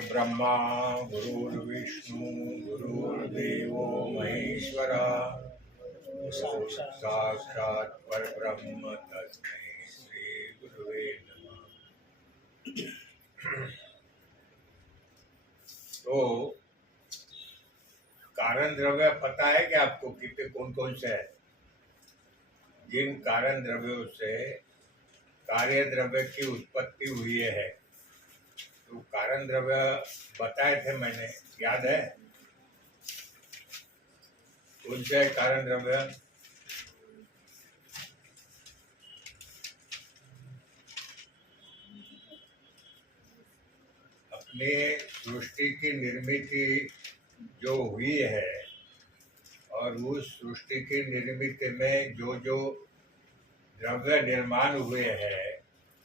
गुरुर्ब्रह्मा गुरुर्विष्णु गुरुर्देवो महेश्वर साक्षात् परब्रह्म तस्मै श्री गुरुवे नमः। तो कारण द्रव्य पता है कि आपको कितने कौन कौन से है? जिन कारण द्रव्यों से कार्य द्रव्य की उत्पत्ति हुई है, तो कारण द्रव्य बताए थे मैंने, याद है? कौन से कारण द्रव्य? अपने सृष्टि की निर्मिति जो हुई है और उस सृष्टि की निर्मिति में जो जो द्रव्य निर्माण हुए हैं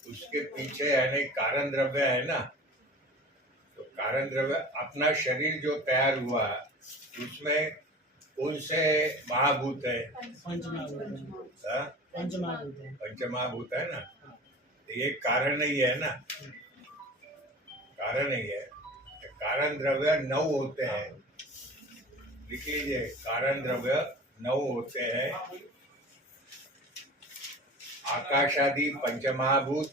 उसके पीछे यानी कारण द्रव्य है ना। तो कारण द्रव्य अपना शरीर जो तैयार हुआ उसमें कौन से महाभूत है? पंचमहाभूत है ना। तो ये कारण ही है ना, कारण ही है। तो कारण द्रव्य 9 होते हैं, लिख लीजिए। कारण द्रव्य 9 होते हैं। आकाशादि पंचमहाभूत,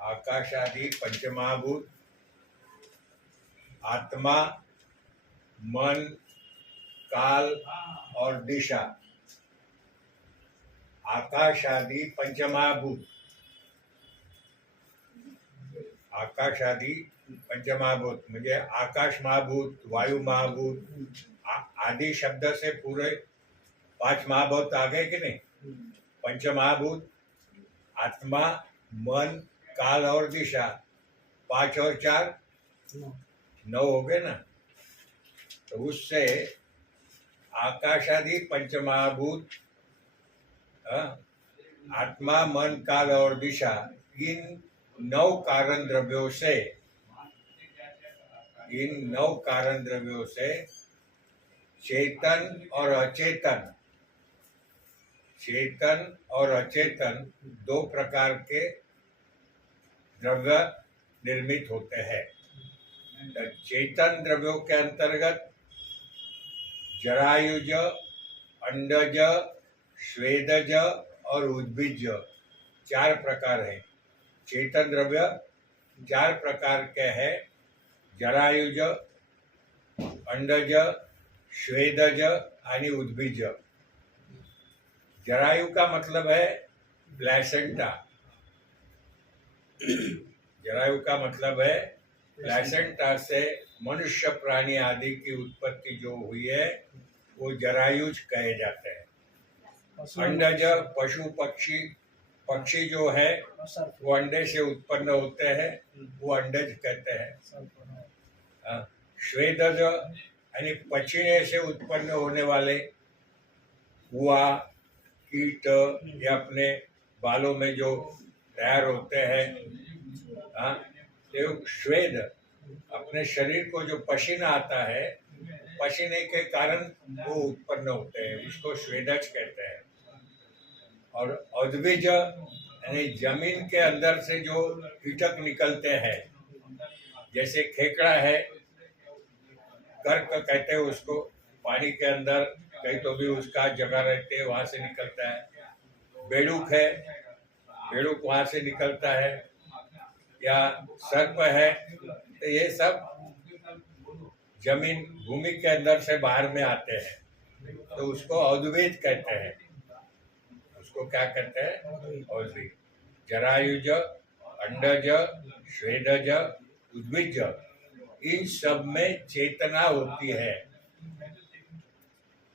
आकाशादि पंचमहाभूत, आत्मा, मन, काल और दिशा। आकाशादि पंचमहाभूत, आकाशादि पंचमहाभूत म्हणजे आकाश महाभूत, वायु महाभूत, आदि शब्द से पूरे 5 महाभूत आ गए कि नहीं? पंचमहाभूत, आत्मा, मन, काल और दिशा, 5 और 4 9 हो गए ना। तो उससे आकाशादि पंचमहाभूत, आत्मा, मन, काल और दिशा, इन 9 कारण द्रव्यों से, इन 9 कारण द्रव्यों से चेतन और अचेतन, चेतन और अचेतन 2 प्रकार के द्रव्य निर्मित होते हैं। चेतन द्रव्यों के अंतर्गत जरायुज, अंडज, स्वेदज और उद्भिज 4 प्रकार है। चेतन द्रव्य 4 प्रकार के हैं, जरायुज, अंडज, स्वेदज आणि उद्भिज। जरायु का मतलब है प्लेसेंटा, जरायु का मतलब है प्लेसेंटा से मनुष्य प्राणी आदि की उत्पत्ति जो हुई है वो जरायुज कहे जाते हैं। अंडज पशु पक्षी, पक्षी जो है वो अंडे से उत्पन्न होते हैं, वो अंडज कहते हैं। स्वेदज यानी पचीने से उत्पन्न होने वाले हुआ कीट या अपने बालों में जो तैयार होते हैं, तो स्वेद अपने शरीर को जो पसीना आता है, पसीने के कारण वो उत्पन्न होते हैं, उसको स्वेदज कहते हैं। और उद्भिज यानी जमीन के अंदर से जो कीटक निकलते हैं, जैसे खेकड़ा है, कर्क कहते हैं उसको, पानी के अंदर कहीं तो भी उसका जगह रहते है, वहां से निकलता है। बेड़ूक है, बेड़ूक वहां से निकलता है, या सर्प है। तो ये सब जमीन भूमि के अंदर से बाहर में आते हैं, तो उसको उद्भिज कहते हैं। उसको क्या कहते हैं? उद्भिज। जरायुज, अंडज, स्वेदज, उद्भिज, इन सब में चेतना होती है।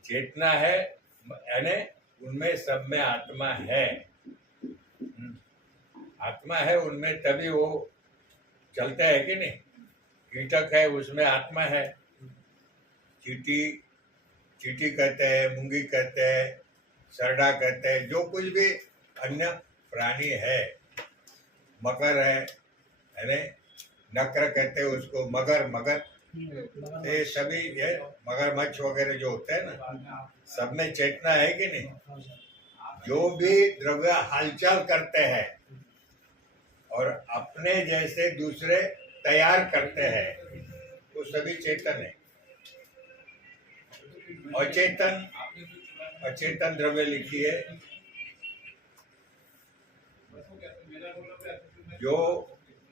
चेतना है यानी उनमें सब में आत्मा है, आत्मा है उनमें, तभी वो चलते हैं कि नहीं। कीटक है उसमें आत्मा है। चींटी, चींटी कहते हैं, मूंगी कहते हैं, सरडा कहते हैं, जो कुछ भी अन्य प्राणी है। मकर है यानी नक्र कहते हैं उसको, मगर, मगर ये सभी ये मगरमच्छ वगैरह जो होते हैं ना, सब में चेतना है कि नहीं। जो भी द्रव्य हलचल करते हैं और अपने अपने जैसे दूसरे तैयार करते हैं, वो सभी चेतन है। अचेतन अचेतन द्रव्य लिखिए, जो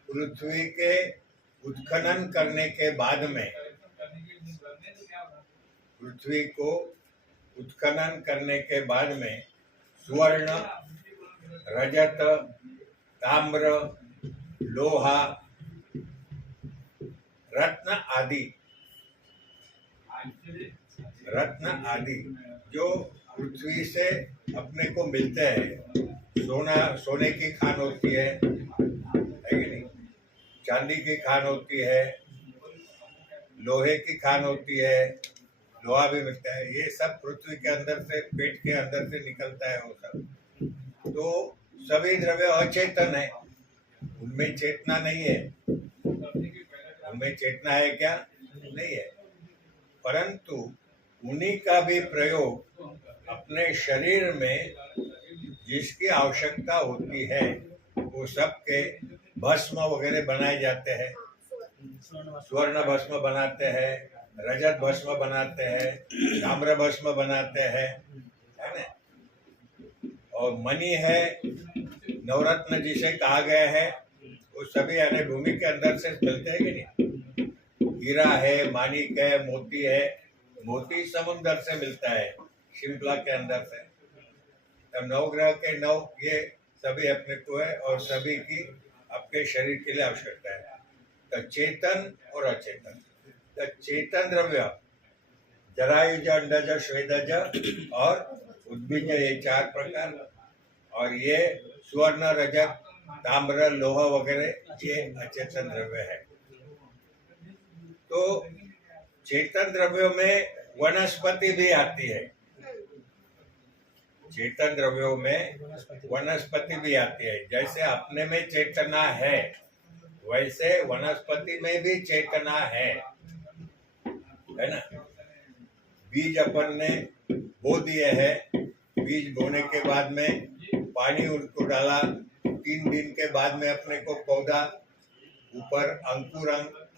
पृथ्वी के उत्खनन करने के बाद में, पृथ्वी को उत्खनन करने के बाद में स्वर्ण, रजत, ताम्र, लोहा, रत्न आदि जो पृथ्वी से अपने को मिलते हैं। सोने की खान होती है कि नहीं, चांदी की खान होती है, लोहे की खान होती है, लोहा भी मिलता है। ये सब पृथ्वी के अंदर से, पेट के अंदर से निकलता है वो सब। तो सभी द्रव्य अचेतन है, उनमें चेतना नहीं है। उनमें चेतना है क्या? नहीं है। परंतु उन्हीं का भी प्रयोग अपने शरीर में जिसकी आवश्यकता होती है, वो सबके भस्म वगैरह बनाए जाते हैं। स्वर्ण भस्म बनाते हैं, रजत भस्म बनाते हैं, ताम्र भस्म बनाते हैं, है ना। और मणि है, नवरत्न जिसे कहा गया है, वो सभी यानी भूमि के अंदर से मिलते हैं कि नहीं। हीरा है, माणिक है, मोती है। मोती समुद्र से मिलता है, शिमला के अंदर से। तब नवग्रह के नौ ये सभी अपने को है, और सभी की आपके शरीर के लिए आवश्यकता है। तो चेतन और अचेतन, तो चेतन द्रव्य जरायुज, अंडज, श्वेदज और उद्भिज, ये 4 प्रकार। और ये स्वर्ण, रजत, ताम्र, लोहा वगैरह ये अचेतन द्रव्य है। तो चेतन द्रव्यों में वनस्पति भी आती है। चेतन द्रव्यों में वनस्पति भी आती है। जैसे अपने में चेतना है, वैसे वनस्पति में भी चेतना है ना। बीज अपन ने बो दिए है, बीज बोने के बाद में पानी उनको डाला, 3 दिन के बाद में अपने को पौधा ऊपर अंकुर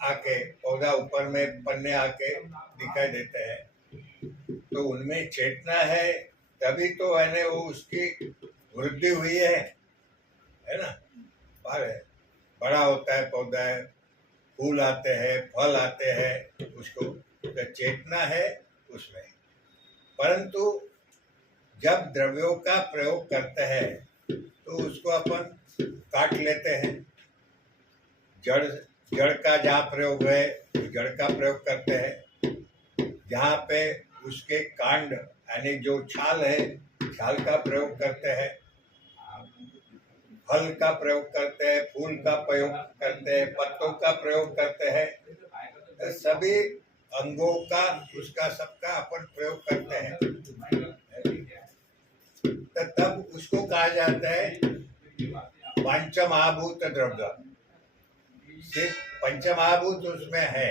आके, पौधा ऊपर में पन्ने आके दिखाई देते हैं। तो उनमें चेतना है, तभी तो है ना वो उसकी वृद्धि हुई है ना। बड़ा होता है पौधा, है फूल आते हैं, फल आते हैं, उसको तो चेतना है उसमें। परंतु जब द्रव्यों का प्रयोग करते हैं तो उसको अपन काट लेते हैं। जड़ का जहाँ प्रयोग है, जड़ का प्रयोग करते हैं। जहाँ पे उसके कांड यानी जो छाल है, छाल का प्रयोग करते हैं। फल का प्रयोग करते हैं, फूल का प्रयोग करते हैं, पत्तों का प्रयोग करते हैं। तो सभी अंगों का, उसका सबका अपन प्रयोग करते हैं। तो तब उसको कहा जाता है पंचमहाभूत द्रव्य। सिर्फ पंचमहाभूत उसमें है,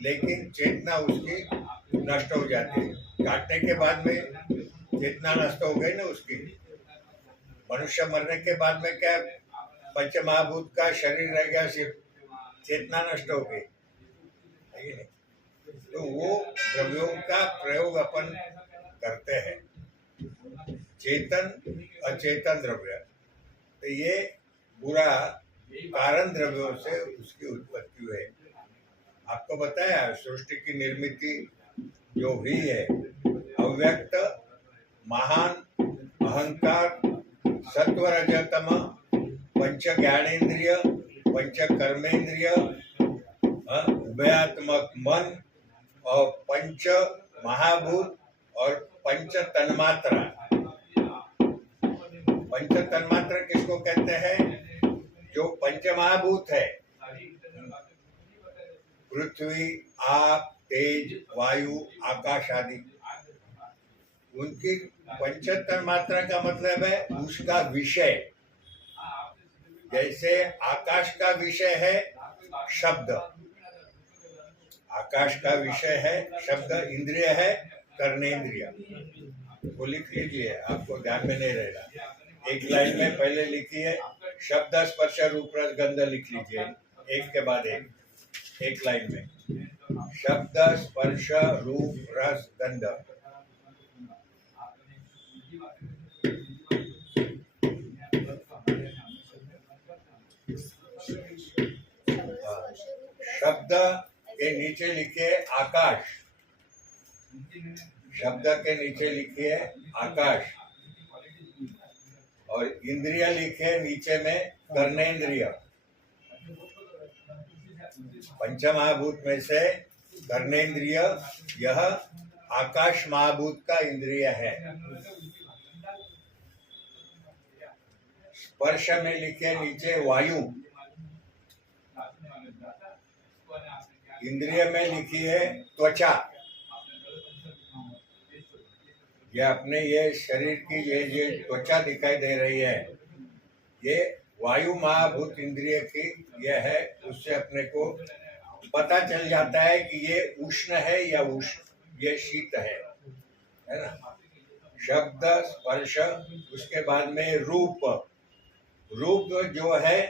लेकिन चेतना उसकी नष्ट हो जाती है। काटने के बाद में चेतना नष्ट हो गई ना उसकी। मनुष्य मरने के बाद में क्या पंचमहाभूत का शरीर रह गया, सिर्फ चेतना नष्ट हो गई, है नहीं। तो वो द्रव्यों का प्रयोग अपन करते हैं, चेतन अचेतन द्रव्य। तो ये पूरा कारण द्रव्यों से उसकी उत्पत्ति हुई है। आपको बताया सृष्टि की निर्मिति जो हुई है, अव्यक्त, महान, अहंकार, सत्व, रजतम, पंच ज्ञानेन्द्रिय, पंच कर्मेंद्रिय, उभयात्मक मन और पंच महाभूत और पंच तन्मात्रा। पंच तन्मात्रा किसको कहते हैं? जो पंच महाभूत है, पृथ्वी, आप, तेज, वायु, आकाश आदि, उनकी पंच तन्मात्रा का मतलब है उसका विषय। जैसे आकाश का विषय है शब्द, आकाश का विषय है शब्द, इंद्रिय है कर्णेंद्रिय। वो लिख लीजिए, आपको ध्यान में नहीं रहेगा। एक लाइन में पहले लिखी है शब्द स्पर्श रूप रस गंध लिख लीजिए, एक के बाद एक लाइन में। शब्द स्पर्श रूप रस गंध। शब्द के नीचे लिखिए आकाश, शब्द के नीचे लिखिए आकाश, और इंद्रिय लिखिए नीचे में कर्णेंद्रिय। पंचमहाभूत में से कर्णेंद्रिय यह आकाश महाभूत का इंद्रिय है। स्पर्श में लिखिए नीचे वायु, इंद्रिय में लिखिए त्वचा। ये अपने ये शरीर की ये त्वचा दिखाई दे रही है, ये वायु महाभूत इंद्रिय की ये है। उससे अपने को पता चल जाता है कि ये उष्ण है या ये शीत है ना। शब्द स्पर्श, उसके बाद में रूप। रूप जो है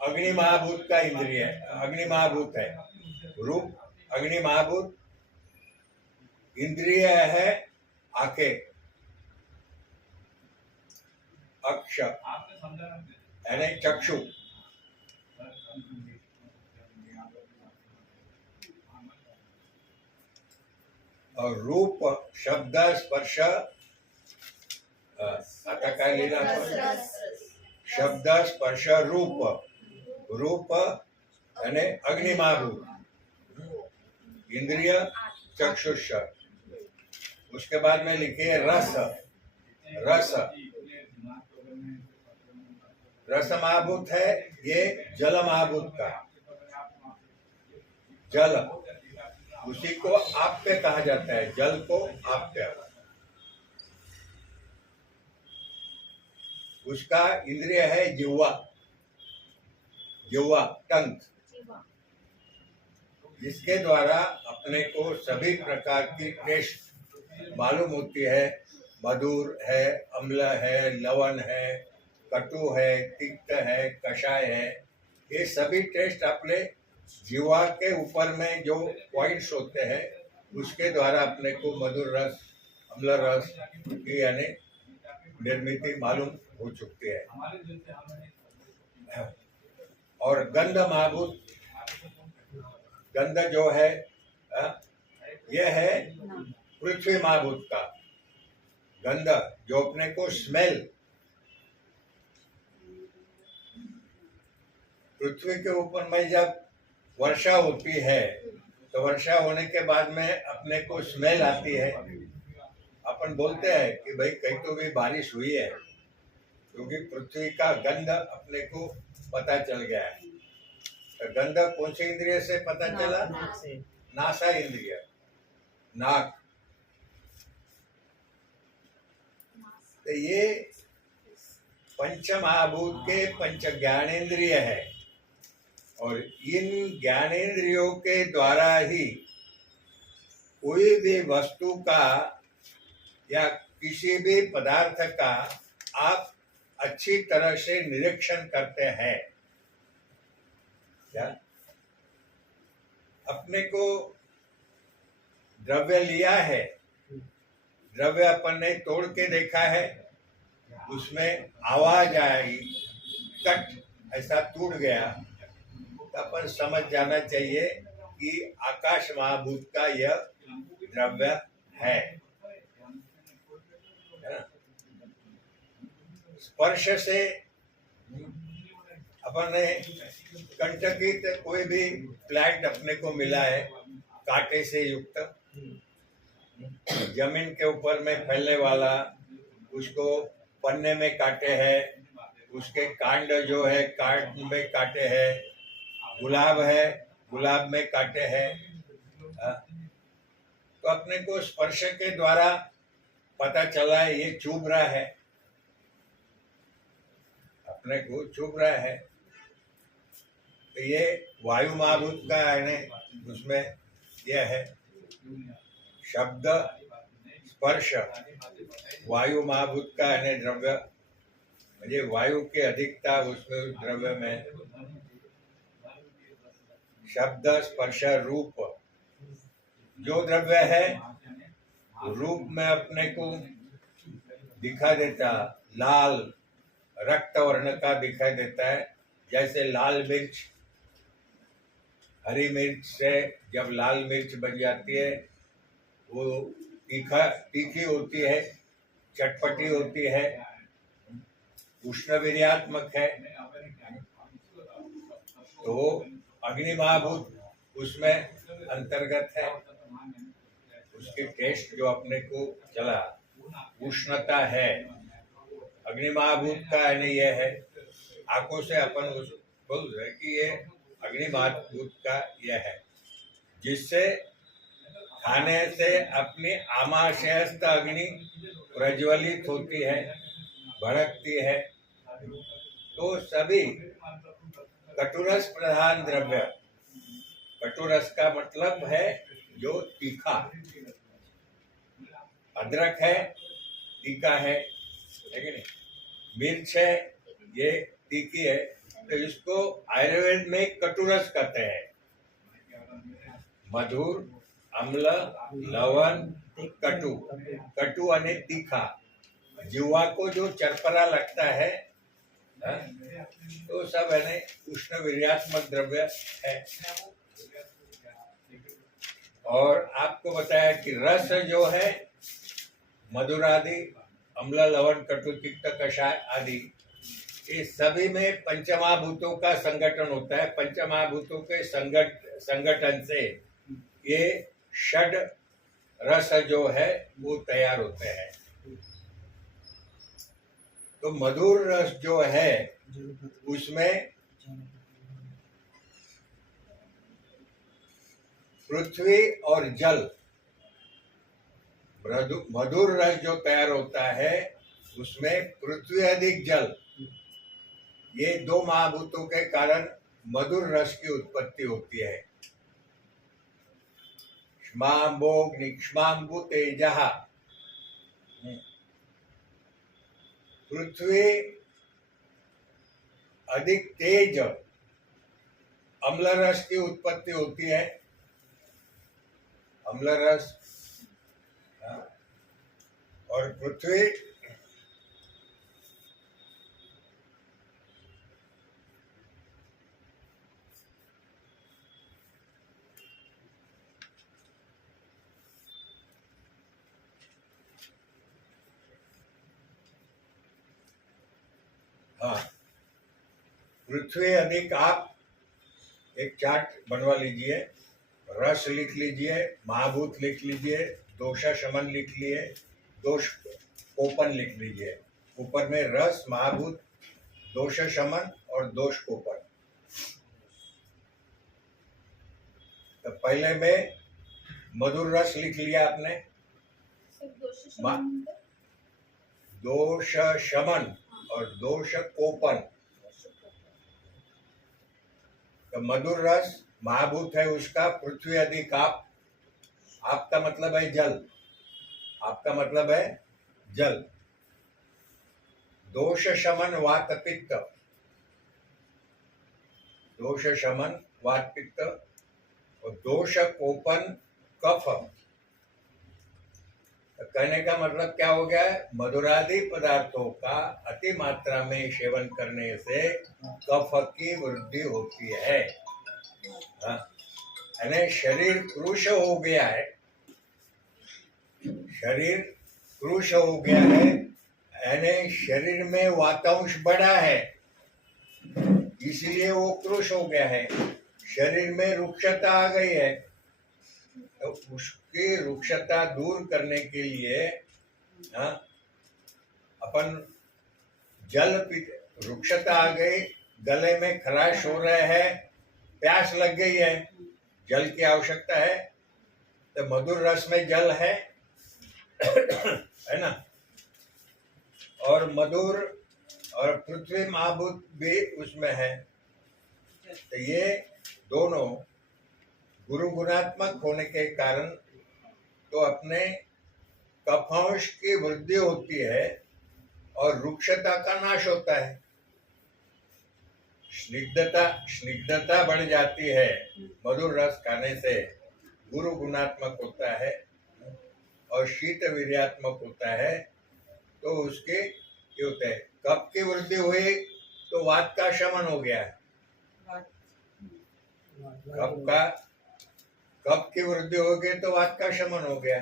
अग्नि महाभूत का इंद्रिय, अग्नि महाभूत है रूप। अग्नि महाभूत इंद्रिय है आंखें, अक्ष यानी चक्षु। और रूप शब्द स्पर्श, आता काय लिहिलं? शब्द स्पर्श रूप, रूप यानी अग्नि महाभूत, इंद्रिय चक्षुष। उसके बाद में लिखिए रस। रस, रस महाभूत है ये जल महाभूत का। जल, उसी को आप्य कहा जाता है, जल को आप्य। उसका इंद्रिय है जिह्वा, जिह्वा टंग, जिसके द्वारा अपने को सभी प्रकार की टेस्ट मालूम होती है। मधुर है, अम्ल है, लवण है, कटु है, तिक्त है, कषाय है। ये सभी टेस्ट अपने जीवा के ऊपर में जो पॉइंट्स होते हैं उसके द्वारा अपने को मधुर रस, अम्ल रस की यानी निर्मिति मालूम हो चुकी है। और गंध महाभूत, गंध जो है यह है पृथ्वी महाभूत का गंध, जो अपने को स्मेल, पृथ्वी के ऊपर में जब वर्षा होती है तो वर्षा होने के बाद में अपने को स्मेल आती है। अपन बोलते हैं कि भाई कहीं तो भी बारिश हुई है, क्योंकि पृथ्वी का गंध अपने को पता चल गया है। तो गंध कौन से इंद्रिय से पता चला? नासा इंद्रिय, नाक। तो ये पंच महाभूत के पंच ज्ञानेंद्रिय है, और इन ज्ञानेंद्रियों के द्वारा ही कोई भी वस्तु का या किसी भी पदार्थ का आप अच्छी तरह से निरीक्षण करते हैं। क्या अपने को द्रव्य लिया है, द्रव्य अपन ने तोड़ के देखा है, उसमें आवाज आई, कट ऐसा टूट गया, तो अपन समझ जाना चाहिए कि आकाश महाभूत का यह द्रव्य है। स्पर्श से अपन ने कंटकित कोई भी प्लांट अपने को मिला है कांटे से युक्त, जमीन के ऊपर में फैलने वाला, उसको पन्ने में काटे हैं, उसके कांड जो है कांड में काटे हैं, गुलाब है गुलाब में काटे हैं। तो अपने को स्पर्श के द्वारा पता चला है ये चुभ रहा है, अपने को चुभ रहा है। तो ये वायु महाभूत का है, उसमें यह है शब्द स्पर्श वायु महाभूत का है द्रव्य। म्हणजे वायु की अधिकता उसमें उस द्रव्य में, शब्द स्पर्श रूप, जो द्रव्य है रूप में अपने को दिखा देता, लाल रक्त वर्ण का दिखाई देता है। जैसे लाल मिर्च, हरी मिर्च से जब लाल मिर्च बन जाती है वो तीखी होती है, चटपटी होती है, उष्णवीर्यात्मक है। तो अग्निमहाभूत उसमें अंतर्गत है। उसकी टेस्ट जो अपने को चला, उष्णता है, अग्निमहाभूत का यानी यह है। आंखों से अपन बोल रहे कि ये अग्निमहाभूत का यह है, जिससे खाने से अपनी आमाशयस्थ अग्नि प्रज्वलित होती है, भड़कती है। तो सभी कटुरस प्रधान द्रव्य, कटुरस का मतलब है जो तीखा, अदरक है तीखा है, लेकिन मिर्च है ये तीखी है, तो इसको आयुर्वेद में कटुरस कहते हैं। मधुर, अम्ल, लवण, कटु, कटु अने तीखा, जीवा को जो चरपरा लगता है, तो सब है उष्ण वीर्यात्मक द्रव्य है। और आपको बताया कि रस जो है मधुर आदि, अम्ल, लवण, कटु, तिक्त, कषाय आदि, इस सभी में पंचमहाभूतों का संगठन होता है। पंचमहाभूतों के संगठन से ये षड रस जो है वो तैयार होते हैं। तो मधुर रस जो है उसमें पृथ्वी और जल, मधुर रस जो तैयार होता है उसमें पृथ्वी अधिक जल, ये दो महाभूतों के कारण मधुर रस की उत्पत्ति होती है। निक्ष्माम्बु तेजः, पृथ्वी अधिक तेज अम्ल रस की उत्पत्ति होती है। अम्ल रस और पृथ्वी पृथ्वी अधिक, आप एक चार्ट बनवा लीजिए, रस लिख लीजिए, महाभूत लिख लीजिए, दोष शमन लिख लिए, दोष कोपन लिख लीजिए। ऊपर में रस, महाभूत, दोष शमन और दोष कोपन। तो पहले में मधुर रस लिख लिया आपने, दोष शमन और दोष कोपन। तो मधुर रस महाभूत है उसका पृथ्वी अधिक आप, आपका मतलब है जल, आपका मतलब है जल। दोष शमन वात पित्त, दोष शमन वात पित्त, और दोष कोपन कफ। तो कहने का मतलब क्या हो गया है, मधुरादि पदार्थों का अति मात्रा में सेवन करने से कफ की वृद्धि होती है। यानी शरीर कृश हो गया है, शरीर कृश हो गया है, यानी शरीर में वातांश बढ़ा है, इसलिए वो कृश हो गया है। शरीर में रुक्षता आ गई है, तो उसकी रुक्षता दूर करने के लिए अपन जल पीते। रुक्षता आ गई, गले में खराश हो रहे है, प्यास लग गई है, जल की आवश्यकता है, तो मधुर रस में जल है है ना। और मधुर और पृथ्वी महाभूत भी उसमें है। तो ये दोनों गुरु गुणात्मक होने के कारण तो अपने कफांश की वृद्धि होती है, और रुक्षता का नाश होता है। स्निग्धता बढ़ जाती है। मधुर रस खाने से गुरु गुणात्मक होता है और शीत वीर्यात्मक होता है। तो उसके ये होता है, कफ की वृद्धि हुई तो वात का शमन हो गया। कफ की वृद्धि हो गई तो वात का शमन हो गया।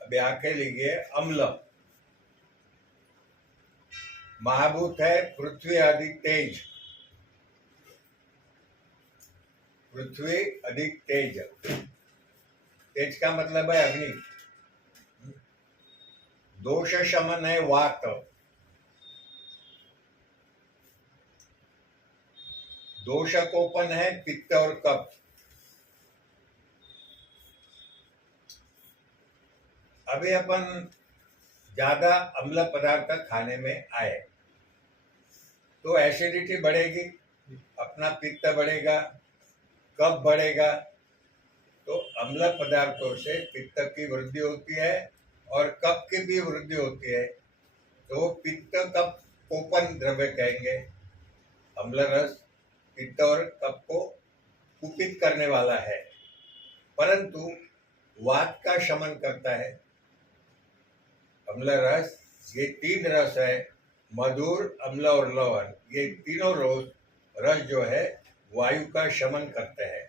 अभी आके लीजिए अम्ल। महाभूत है पृथ्वी अधिक तेज। पृथ्वी अधिक तेज। तेज का मतलब है अग्नि। दोष शमन है वात। दोष कोपन है पित्त और कफ। अभी अपन ज्यादा अम्ल पदार्थ खाने में आए तो एसिडिटी बढ़ेगी, अपना पित्त बढ़ेगा, कफ बढ़ेगा। तो अम्ल पदार्थों से पित्त की वृद्धि होती है और कफ की भी वृद्धि होती है। तो पित्त कफ कोपन द्रव्य कहेंगे। अम्ल रस पित्त और कफ को कुपित करने वाला है, परंतु वात का शमन करता है। अम्ल रस, ये तीन रस है, मधुर, अम्ल और लवण। ये तीनों रस जो है वायु का शमन करते हैं।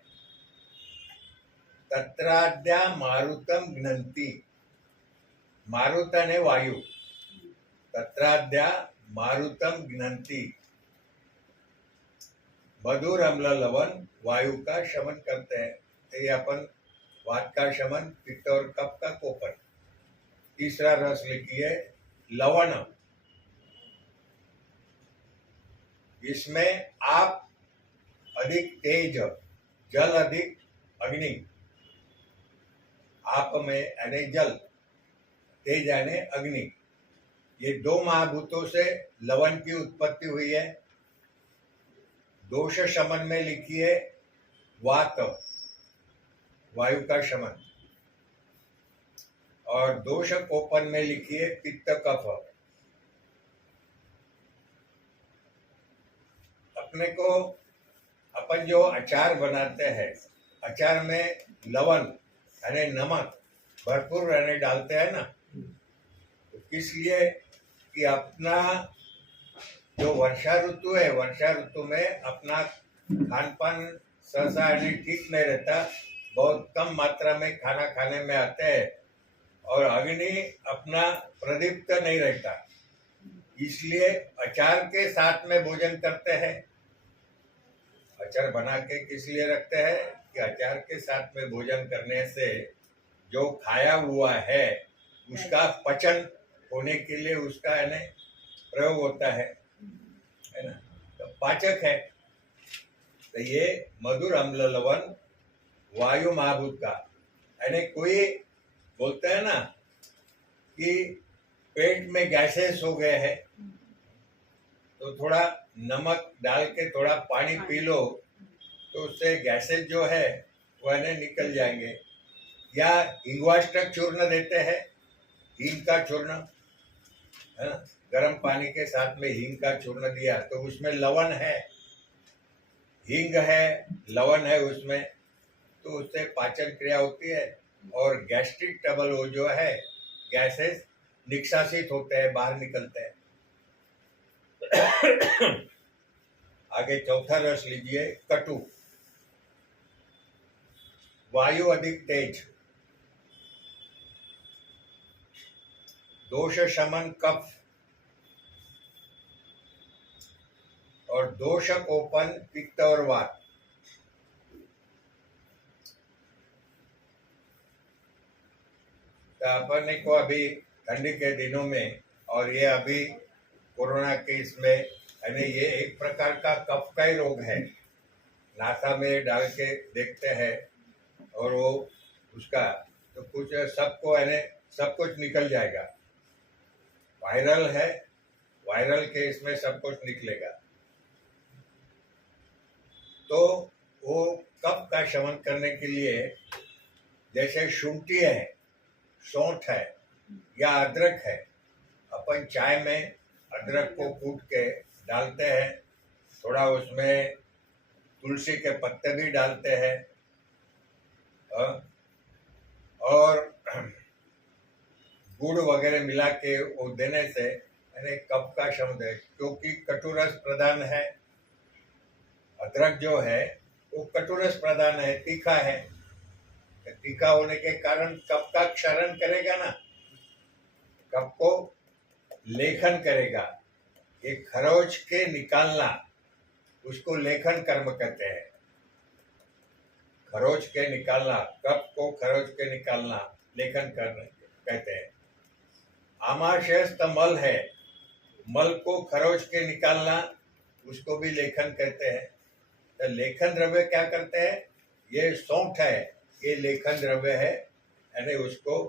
तत्राद्या मारुतम घ्नन्ति। मारुत ने वायु। तत्राद्या मारुतम घ्नन्ति। मधुर, अम्ल, लवण वायु का शमन करते हैं। तो ये अपन वात का शमन, पित्त और कफ का कोपन। तीसरा रस लिखिए लवण। इसमें आप अधिक तेज, जल अधिक अग्नि। आप में यानी जल, तेज यानी अग्नि। ये दो महाभूतों से लवण की उत्पत्ति हुई है। दोष शमन में लिखिए वात, वायु का शमन। और दोष कोपन में लिखिए पित्त कफ। अपने को अपन जो अचार बनाते हैं, अचार में लवण यानी नमक भरपूर रहने डालते हैं ना, तो इसलिए कि अपना जो वर्षा ऋतु है, वर्षा ऋतु में अपना खान पान सहसा यानी ठीक नहीं रहता। बहुत कम मात्रा में खाना खाने में आते हैं और अग्नि अपना प्रदीप्त नहीं रहता। इसलिए अचार के साथ में भोजन करते हैं। अचार बना के किस लिए रखते हैं कि अचार के साथ में भोजन करने से जो खाया हुआ है उसका पचन होने के लिए उसका है प्रयोग होता है ना, तो पाचक है। तो ये मधुर, अम्ल, लवण वायु महाभूत का यानी कोई बोलते हैं ना कि पेट में गैसेस हो गए हैं तो थोड़ा नमक डाल के थोड़ा पानी पी लो तो उससे गैसेस जो है वह निकल जाएंगे। या हिंगवाष्टक चूर्ण देते हैं, हींग का चूर्ण है ना, गर्म पानी के साथ में हींग का चूर्ण दिया तो उसमें लवण है, हींग है, लवण है उसमें, तो उससे पाचन क्रिया होती है और गैस्ट्रिक ट्रबल वो जो है गैसेस निष्कासित होते हैं, बाहर निकलते हैं। आगे चौथा रस लीजिए कटु। वायु अधिक तेज। दोष शमन कफ और दोष कोपन पित्त और वात। तो अपन को अभी ठंडी के दिनों में और ये अभी कोरोना के इसमें यानी ये एक प्रकार का कफ का ही रोग है। नासा में डाल के देखते हैं और वो उसका तो कुछ सबको यानी सब कुछ निकल जाएगा। वायरल है, वायरल के इसमें सब कुछ निकलेगा। तो वो कफ का शमन करने के लिए जैसे शुंठी है, सौंठ है या अदरक है, अपन चाय में अदरक को कूट के डालते हैं, थोड़ा उसमें तुलसी के पत्ते भी डालते हैं, और गुड़ वगैरह मिला के वो देने से यानी कफ का शमन है, क्योंकि कटुरस प्रधान है। अदरक जो है वो कटुरस प्रधान है, तीखा है। तीखा होने के कारण कफ का क्षरण करेगा ना, कफ को लेखन करेगा। ये खरोच के निकालना, उसको लेखन कर्म कहते हैं। खरोच के निकालना, कफ को खरोच के निकालना लेखन कर्म कहते हैं। आमाशयस्थ मल है, मल को खरोच के निकालना उसको भी लेखन कहते हैं। तो लेखन द्रव्य क्या करते हैं? ये सौंठ है, ये लेखन द्रव्य है, यानी उसको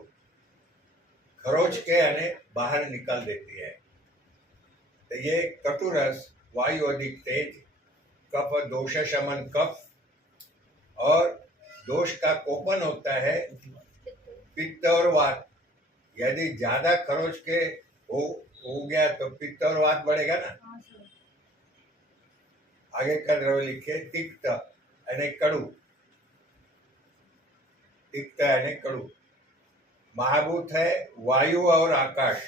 खरोच के यानी बाहर निकाल देती है। तो ये कटुरस वायु अधिक तेज, कफ दोष शमन कफ, और दोष का कोपन होता है पित्त और वात। यदि ज्यादा खरोच के हो गया तो पित्त और वात बढ़ेगा ना। आगे का द्रव्य लिखिए, तिक्त यानी कड़ू, तिक्त यानी कड़ू। महाभूत है वायु और आकाश।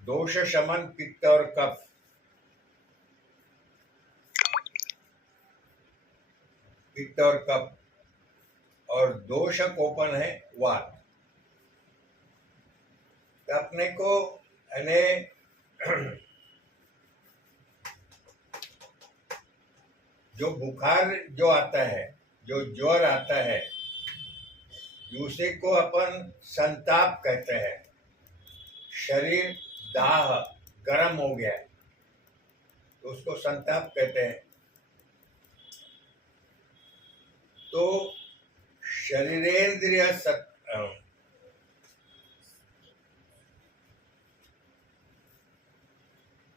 दोष शमन पित्त और कफ, पित्त और कफ, और दोष कोपन है वात। तो अपने को यानी जो बुखार जो आता है, जो ज्वर आता है, उसी को अपन संताप कहते हैं। शरीर दाह गर्म हो गया तो उसको संताप कहते हैं। तो शरीरेंद्रिय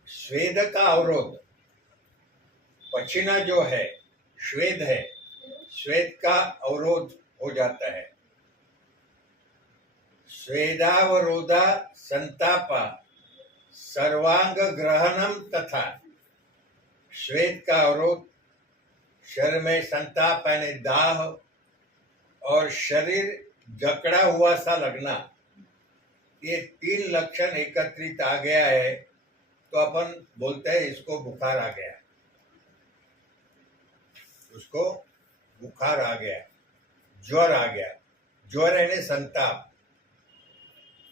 स्वेद का अवरोध, पसीना जो है श्वेद है, श्वेद का अवरोध हो जाता है। स्वेदावरोधा संतापा सर्वांग ग्रहणम तथा, श्वेद का अवरोध, शरीर में संताप यानी दाह, और शरीर जकड़ा हुआ सा लगना, ये तीन लक्षण एकत्रित आ गया है तो अपन बोलते हैं इसको बुखार आ गया, उसको बुखार आ गया, ज्वर आ गया। ज्वर यानी संताप,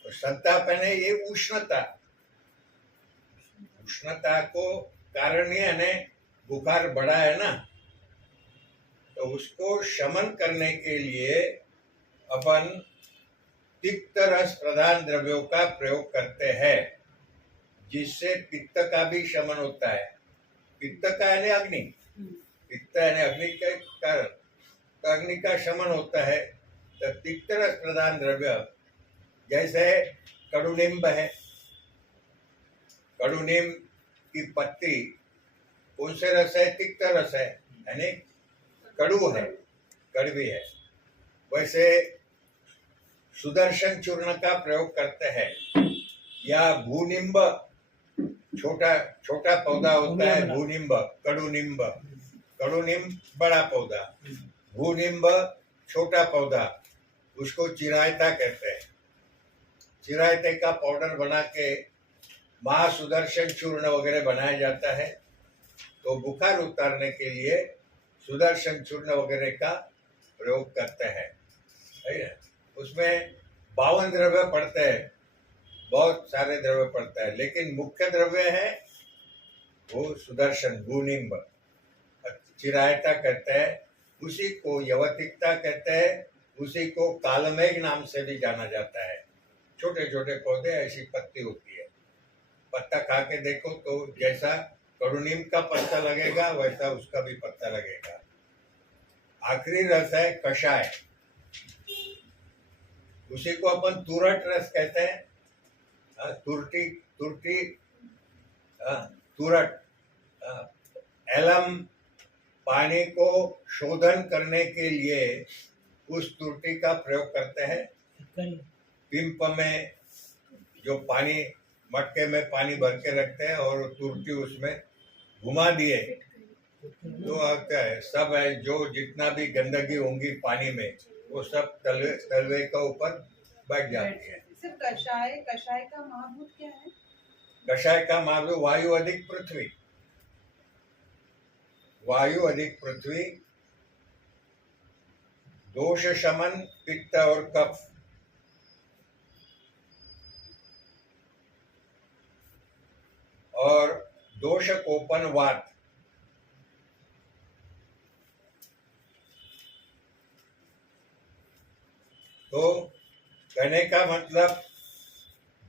और संताप यानी ये उष्णता, उष्णता को कारण ही यानी बुखार बढ़ा है ना। तो उसको शमन करने के लिए अपन तिक्त रस प्रधान द्रव्यों का प्रयोग करते हैं, जिससे पित्त का भी शमन होता है। पित्त का यानी अग्नि, पित्त यानी अग्नि के कारण, तो अग्नि का शमन होता है। तो तिक्त रस प्रधान द्रव्य जैसे कड़ुनिम्ब है, कड़ुनिम्ब की पत्ती कौन से रस है? तिक्त रस है, यानी कड़ू है, कड़वी है। वैसे सुदर्शन चूर्ण का प्रयोग करते हैं, या भूनिम्ब, छोटा छोटा पौधा होता है भूनिम्ब, कड़ुनिम्ब, कड़ुनिम्ब बड़ा पौधा, भूनिम्ब छोटा पौधा, उसको चिरायता कहते हैं। चिरायते का पाउडर बना के महासुदर्शन चूर्ण वगैरह बनाया जाता है। तो बुखार उतारने के लिए सुदर्शन चूर्ण वगैरह का प्रयोग करते हैं, है ना। उसमें 52 द्रव्य पड़ते हैं, बहुत सारे द्रव्य पड़ता है, लेकिन मुख्य द्रव्य है वो सुदर्शन भूनिम्ब, चिरायता कहते हैं, उसी को यवतिकता कहते हैं, उसी को कालमेघ नाम से भी जाना जाता है। छोटे छोटे पौधे, ऐसी पत्ती होती है, पत्ता खा के देखो तो जैसा कड़ुनिम्ब का पत्ता लगेगा वैसा उसका भी पत्ता लगेगा। आखिरी रस है कषाय, उसी को अपन तुरट रस कहते हैं। तुरटी तुरटी तुरट, एलम पानी को शोधन करने के लिए उस तुरटी का प्रयोग करते हैं, पिंप में जो पानी मटके में पानी भर के रखते हैं और तुरटी उसमें घुमा दिए तो आता है सब है, जो जितना भी गंदगी होंगी पानी में वो सब तलवे के ऊपर बैठ जाती है। सिर्फ कषाय का महाभूत क्या है? कषाय का महाभूत वायु अधिक पृथ्वी, वायु अधिक पृथ्वी, दोष शमन, पित्त और कफ, और दोष कोपन वात। तो कहने का मतलब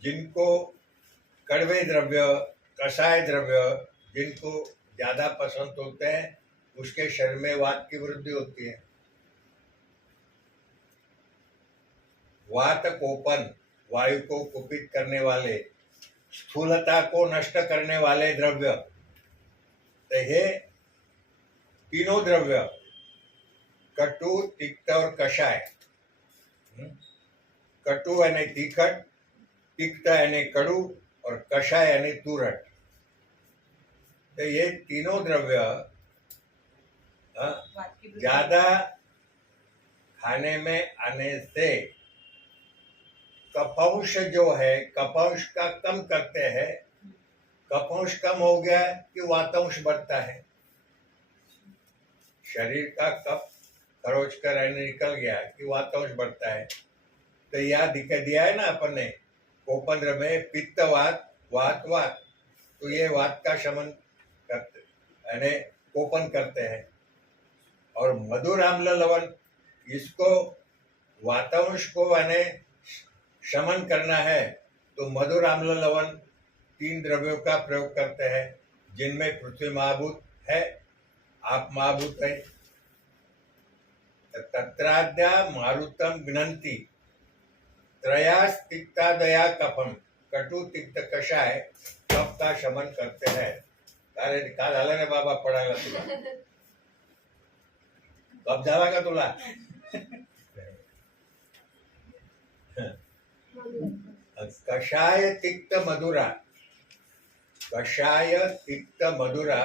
जिनको कड़वे द्रव्य, कषाय द्रव्य जिनको ज्यादा पसंद होते हैं उसके शरीर में वात की वृद्धि होती है। वात कोपन, वायु को कुपित करने वाले, स्थूलता को नष्ट करने वाले द्रव्य, तो ये तीनों द्रव्य कटु, तिक्त और कषाय। कटु यानी तीखट, तिक्त यानी कड़ू और कषाय यानी तुरट। तो ये तीनों द्रव्य ज्यादा खाने में आने से कपंश जो है, कपंश का कम करते हैं। कपंश कम हो गया कि वातंश बढ़ता है। शरीर का कप खरोच कर निकल गया कि वातंश बढ़ता है। तो यह दिया है ना अपन ने कोपंद्र में पित्त वात, वात वात, तो ये वात का शमन करते यानी कोपन करते हैं। और मधुर आम्ल लवण, इसको वातांश को यानी शमन करना है तो मधुर आम्ल लवण 3 द्रव्यों का प्रयोग करते हैं, जिनमें पृथ्वी महाभूत है, आप महाभूत है। तत्राद्या मारुतम घ्नन्ति त्रयास तिक्तादया कफम, कटु तिक्त कषाय कफ का शमन करते हैं। अरे काल आला रे बाबा पडायला तुला, कफ झाला का तुला? कषाय तिक्त मधुरा, कषाय तिक्त मधुरा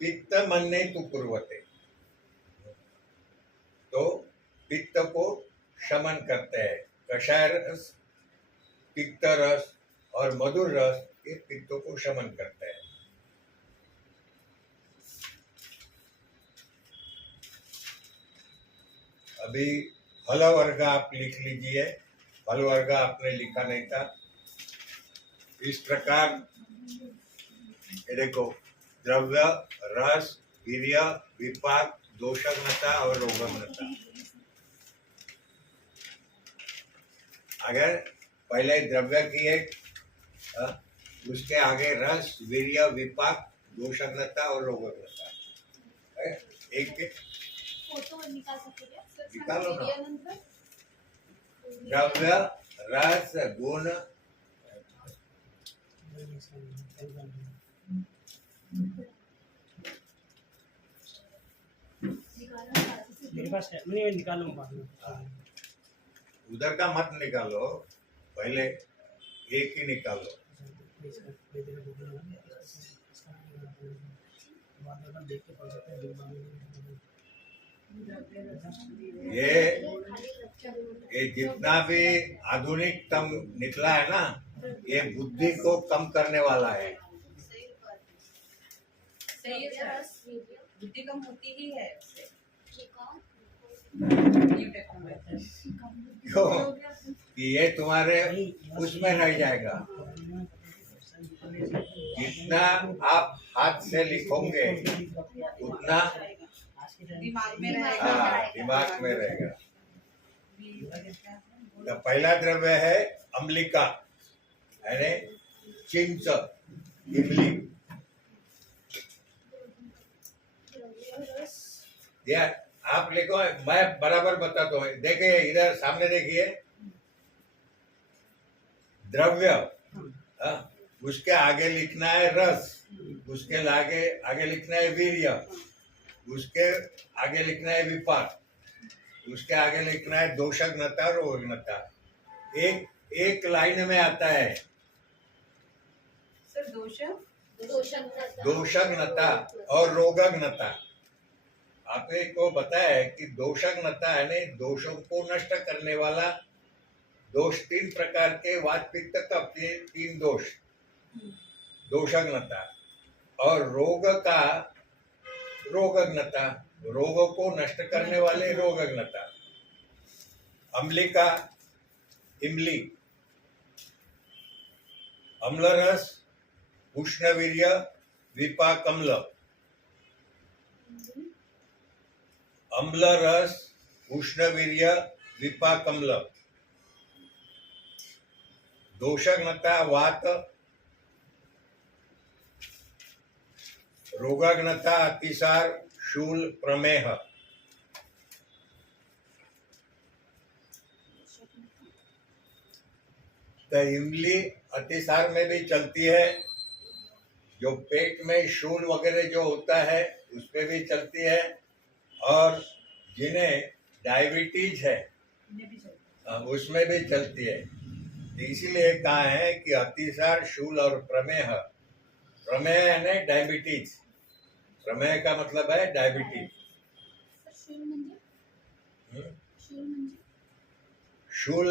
पित्त मन्ने तु कुर्वते, तो पित्त को शमन करते हैं। कषाय रस, तिक्त रस और मधुर रस ये पित्त को शमन करते हैं। अभी फल वर्ग आप लिख लीजिए, फल वर्ग आपने लिखा नहीं था। इस प्रकार ये देखो, द्रव्य, रस, वीर्य, विपाक, दोषघ्नता और रोगघ्नता। अगर पहले द्रव्य की एक, उसके आगे रस, वीर्य, विपाक, दोषघ्नता और रोगघ्नता। एक फोटो निकाल सकते क्या? निकालो ना। द्रव्य, रस, गुण, मेरे पास है, मैं निकालूंगा। उधर का मत निकालो, पहले एक ही निकालो। ये जितना भी आधुनिकतम निकला है ना, ये बुद्धि को कम करने वाला है। सही है, बुद्धि कम होती ही है उससे। क्यों? कि ये तुम्हारे उसमें रह जाएगा। जितना आप हाथ से लिखोगे उतना दिमाग में रहेगा। हाँ, दिमाग में रहेगा। तो पहला द्रव्य है अम्लिका, यानी चिंच, इमली। या आप लिखो, मैं बराबर बताता हूँ। देखिए इधर सामने देखिए, द्रव्य, उसके आगे लिखना है रस, उसके आगे लिखना है वीर्य, उसके आगे लिखना है विपाक, उसके आगे लिखना है दोषघ्नता और रोगघ्नता। एक एक लाइन में आता है। सर दोषम दोषज्ञता और रोगज्ञता। आपको बताया है कि दोषज्ञता यानी दोषों को नष्ट करने वाला दोष। 3 प्रकार के वात पित्त कफ के 3 दोष दोषज्ञता। और रोग का रोगज्ञता, रोगों को नष्ट करने वाले रोगज्ञता। अम्लिका इमली, अम्लरस उष्णवीर्य विपाकम्ल। अम्लरस उष्णवीर्य विपाकम्ल। दोषज्ञता वात, रोगज्ञता अतिसार शूल प्रमेह। तो इमली अतिसार में भी चलती है, जो पेट में शूल वगैरह जो होता है उसमें भी चलती है, और जिन्हें डायबिटीज है उसमें भी चलती है। इसीलिए कहा है कि अतिसार शूल और प्रमेह। प्रमेह यानी डायबिटीज, प्रमेह का मतलब है डायबिटीज। शूल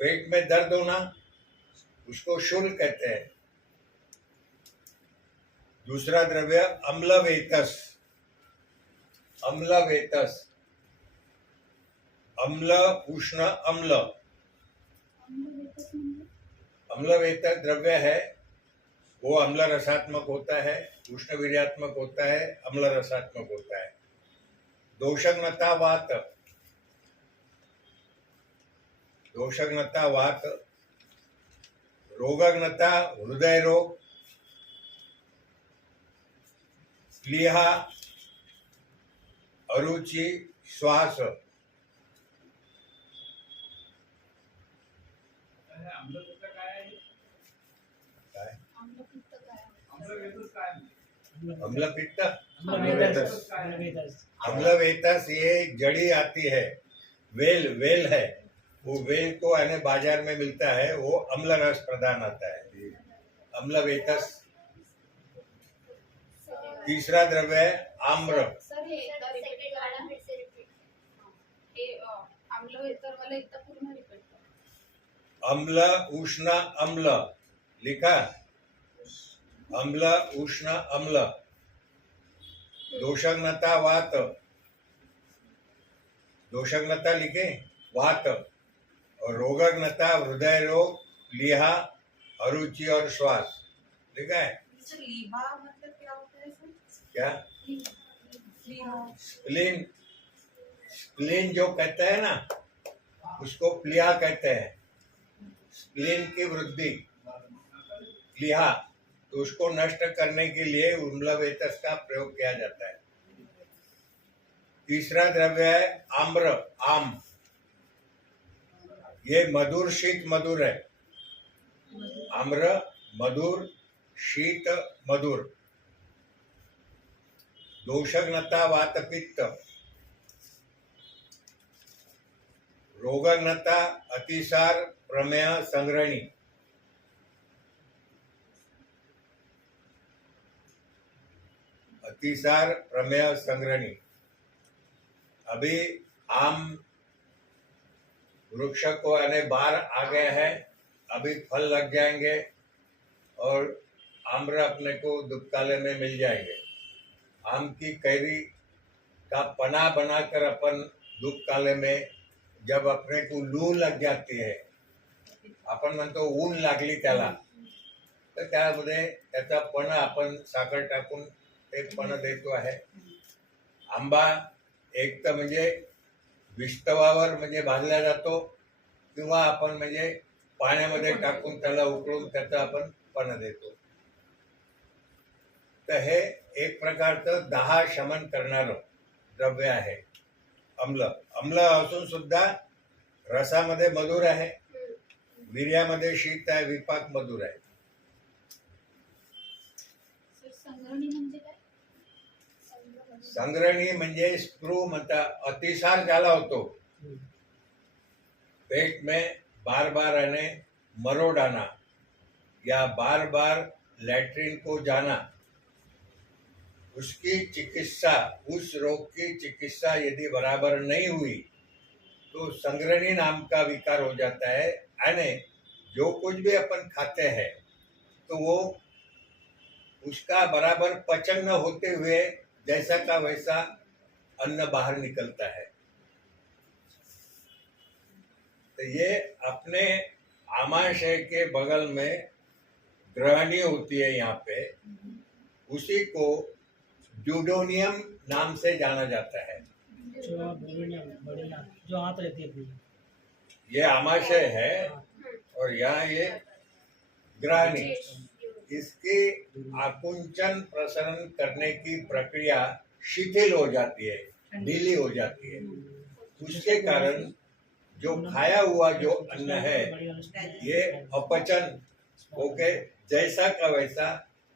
पेट में दर्द होना उसको शूल कहते हैं। दूसरा द्रव्य अम्लवेतस। अम्लवेतस, अम्ल उष्ण अम्ल। अम्लवेतस द्रव्य है, वो अम्ल रसात्मक होता है, उष्ण वीर्यात्मक होता है, अम्ल रसात्मक होता है। दोषज्ञता वात, दोषज्ञता वात। रोगज्ञता हृदय रोग, प्लीहा, अरुचि, श्वास। अम्लपित्त, अम्लवेतस ये जड़ी आती है, वेल, वेल है, वो वेल को यानी बाजार में मिलता है, वो अम्ल रस प्रदान आता है, अम्लवेतस। तीसरा द्रव्य है आम्र। सर हे एकदा रिपीट करा फिर से रिपीट हे आम्लवेतर वाला एकदा पूर्ण रिपीट करा। अम्ल उष्ण अम्ल लिखा, अम्ल उष्ण अम्ल। दोषज्ञता वात, दोषज्ञता लिखे वात, और रोगज्ञता हृदय रोग, प्लीहा, अरुचि और श्वास। लिखा है सर लीहा मतलब क्या होता है सर? क्या? लीहा स्प्लीन, स्प्लीन जो कहते हैं ना उसको प्लीहा कहते हैं। स्प्लीन की वृद्धि, प्लीहा, तो उसको नष्ट करने के लिए अम्लवेतस का प्रयोग किया जाता है। तीसरा द्रव्य है आम्र, आम। ये मधुर शीत मधुर है। आम्र मधुर, शीत मधुर। दोषज्ञता वात पित्त, रोगज्ञता अतिसार प्रमेह संग्रहणी। अतिसार प्रमेह संग्रहणी। अभी आम वृक्ष को आने बाहर आ गए हैं, अभी फल लग जाएंगे और आम्र अपने को दुबकाले में मिल जाएंगे। आम की कैरी का पना बनाकर अपन दुबकाले में जब अपने को लू लग जाती है, आपण म्हणतो ऊन लागली त्याला, तर त्यामध्ये त्याचा पण आपण साखर टाकून ते पण देतो आहे। आंबा एक तर म्हणजे विस्तवावर म्हणजे भाजला जातो, किंवा आपण म्हणजे पाण्यामध्ये टाकून त्याला उकळून त्याचं आपण पण देतो। तर हे एक प्रकारचं दाह शमन करणारं द्रव्य आहे अम्ल। अम्ल असून सुद्धा रसामध्ये मधुर आहे, वीर्यामध्ये शीत आहे, विपाक मधुर आहे। सर संग्रहणी म्हणजे काय? संग्रहणी म्हणजे स्प्रू म्हणता, अतिसार झाला होतो, पेट में बार बार यानी मरोड़ाना या बार बार लैट्रिन को जाना, उसकी चिकित्सा, उस रोग की चिकित्सा यदि बराबर नहीं हुई तो संग्रहणी नाम का विकार हो जाता है। यानी जो कुछ भी अपन खाते हैं तो वो उसका बराबर पचन न होते हुए जैसा का वैसा अन्न बाहर निकलता है। तो ये अपने आमाशय के बगल में ग्रहणी होती है, यहाँ पे उसी को ड्यूडोनियम नाम से जाना जाता है। जो बढ़िया जो हाथ रहती है अपनी। ये आमाशय है और यहाँ ये ग्रहणी। इसके आकुंचन प्रसरण करने की प्रक्रिया शिथिल हो जाती है, ढीली हो जाती है। उसके कारण जो खाया हुआ जो अन्न है ये अपचन होके जैसा का वैसा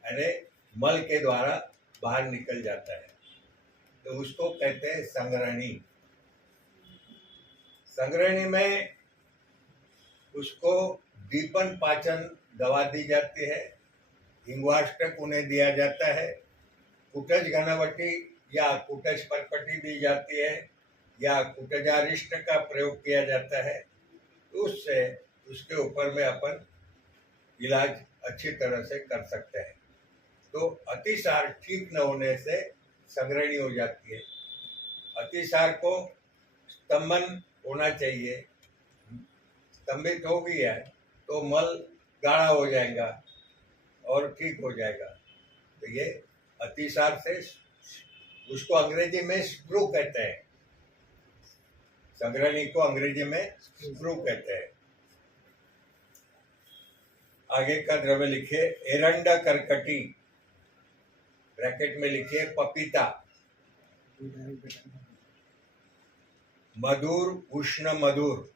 यानी मल के द्वारा बाहर निकल जाता है। तो उसको कहते हैं संग्रहणी। संग्रहणी में उसको दीपन पाचन दवा दी जाती है, हिंगवाष्टक उन्हें दिया जाता है, कुटज घनवटी या कुटज परपटी दी जाती है या कुटजारिष्ट का प्रयोग किया जाता है। उससे उसके ऊपर में अपन इलाज अच्छी तरह से कर सकते हैं। तो अतिसार ठीक न होने से संग्रहणी हो जाती है। अतिसार को स्तंभन होना चाहिए, स्तंभित हो गया है तो मल गाढ़ा हो जाएगा और ठीक हो जाएगा। तो ये अतिसार से, उसको अंग्रेजी में स्क्रू कहते हैं, संग्रहणी को अंग्रेजी में स्क्रू कहते हैं। आगे का द्रव्य लिखिए एरंडा करकटी, ब्रैकेट में लिखिए पपीता, मधुर उष्ण मधुर,